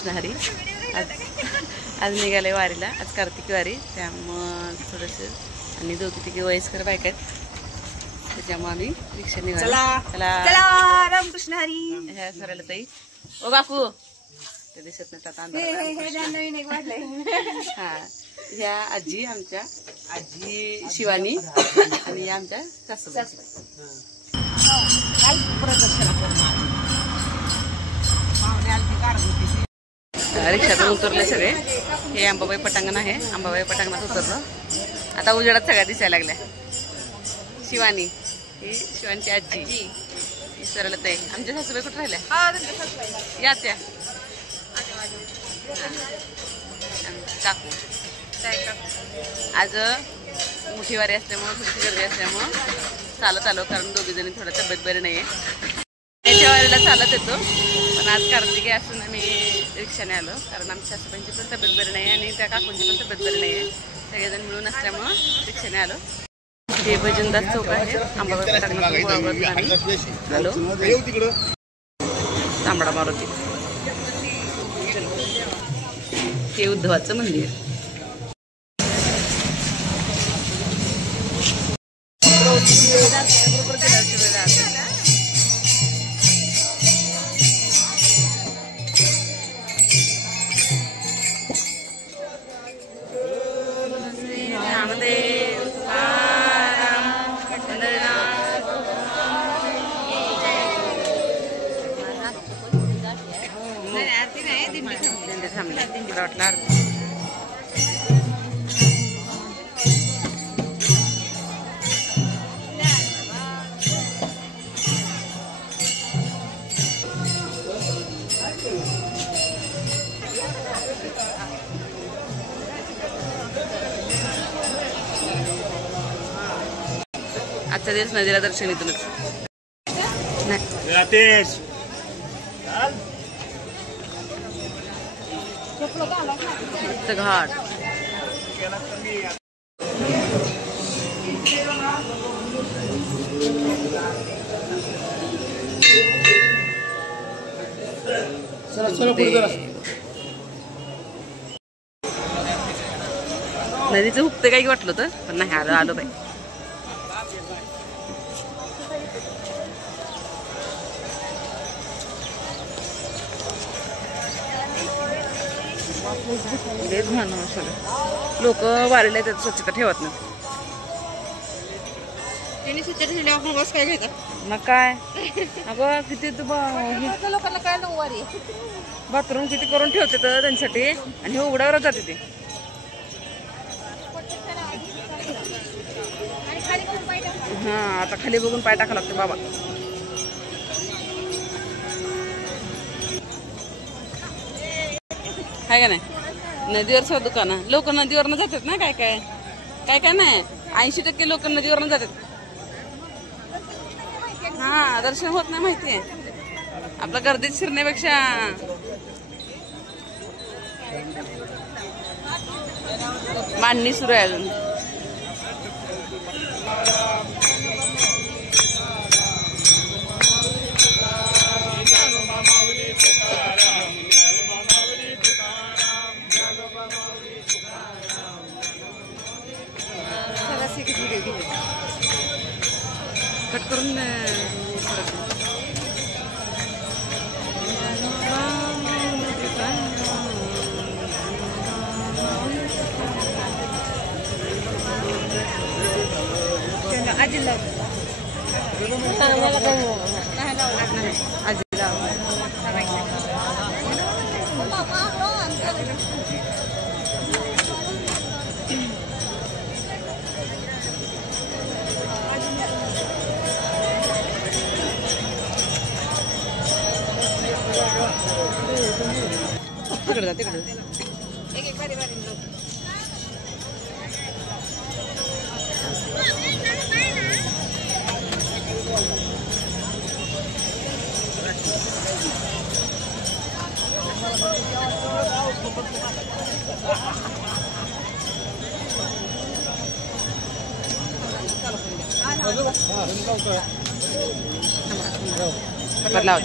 रामकृष्ण हरी. आज निघाले वारीला. आज कार्तिकी वारी, त्यामुळं थोडंसं आणि दोघी तिघी वयस्कर बायका आहेत, त्याच्यामुळे आम्ही रिक्षा निघालो. चला रामकृष्ण हरी. ह्या सरळ ताई. ओ बापू ते दिसत नाही आता. हा, ह्या आजी, आमच्या आजी शिवानी आणि आमच्या सासूबाई. रिक्षातून उतरले सगळे. हे अंबाबाई पटांगण आहे. अंबाबाई पटांगणात उतरलो. आता उजेडात सगळ्या दिसायला लागल्या. शिवानी ही शिवानीची आजी, ही सरळ ताई. आमच्या सासूबाई कुठे राहिल्या? या त्या काकू. आज मोठी वारी असल्यामुळं, थोडीशी गर्दी असल्यामुळं चालत आलो, कारण दोघी जणी थोडं तब्येत बरी नाहीये. त्याच्या वारीला चालत येतो, पण आज कार्तिकी असून आम्ही रिक्षाने आलो, कारण आमच्या सासूबाईंची पण तब्येत बरी नाही आणि त्या काकूंची पण तब्येत बरी नाही आहे. सगळेजण मिळून असल्यामुळं रिक्षाने आलो. हे भजनदास चौक आहे. अंबाबाई पटांगणातून आम्ही आलो. तांबडा मारुती. हे उद्धवाचं मंदिर. आजच्या दिवस नदीला दर्शन इथूनच. घाट. नदीचं हुकते काही वाटलं होतं, पण नाही आलो बाई. लोक वारीला येतात, स्वच्छता ठेवत नाही. स्वच्छता ठेवल्यावर बस काय घेतात मग काय. अगं किती लोकांना काय वारी बाथरूम किती करून ठेवते तर त्यांच्यासाठी, आणि हे उघड्यावरच जाते ते. हा, आता खाली बघून पाय टाका लागते बाबा. आहे का नाही? नदीवर सुद्धा दुकानं. लोक नदीवरनं जातात ना. काय काय काय काय नाही, 80% लोक नदीवरनं जातात. हा, दर्शन होत नाही माहितीये. आपल्या गर्दीत शिरण्यापेक्षा मांडणी सुरू आहे अजून. कट करून आजीला तिकडे जा, तिकडे एक बारी बारी. बदलाव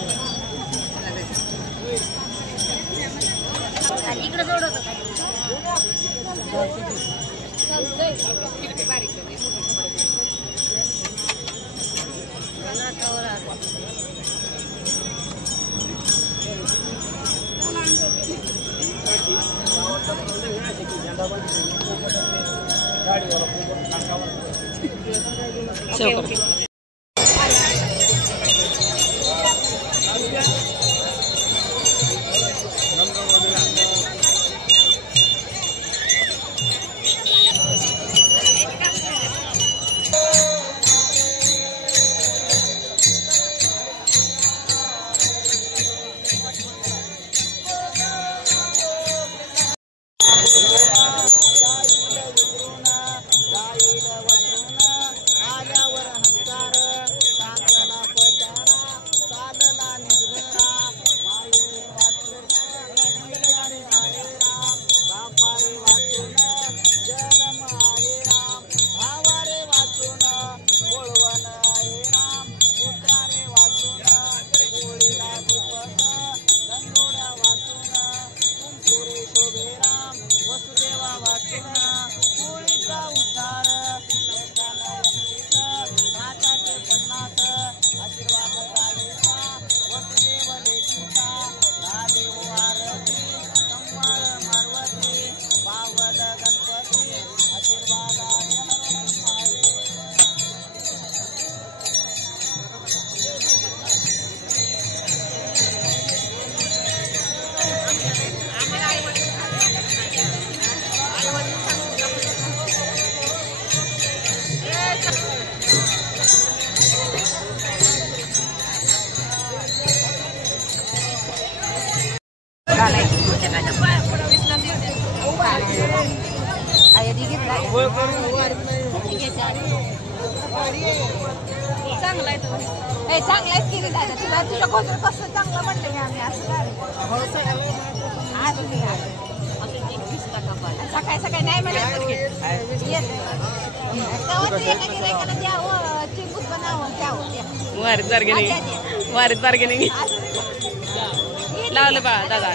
वारीत बार्गेनिंग लावलं बा दादा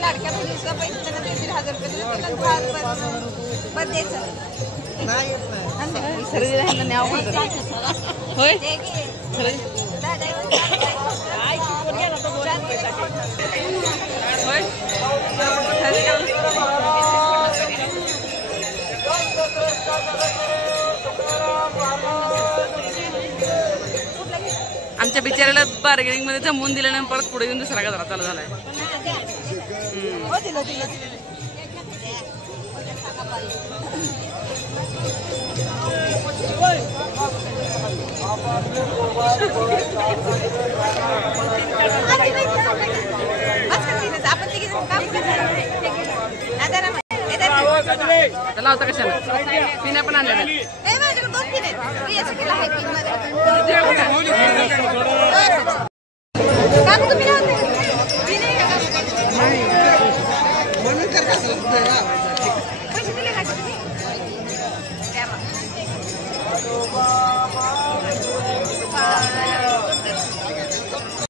लाडक्या बहिणीचा पैसे 1000 होय आमच्या बिचाराला बार्गेनिंग मध्ये जमवून दिल्यानंतर परत पुढे येऊन दुसरा गजरा चालू झालाय. त्याला होता कशाला पिण्या पण आणल्या म्हणून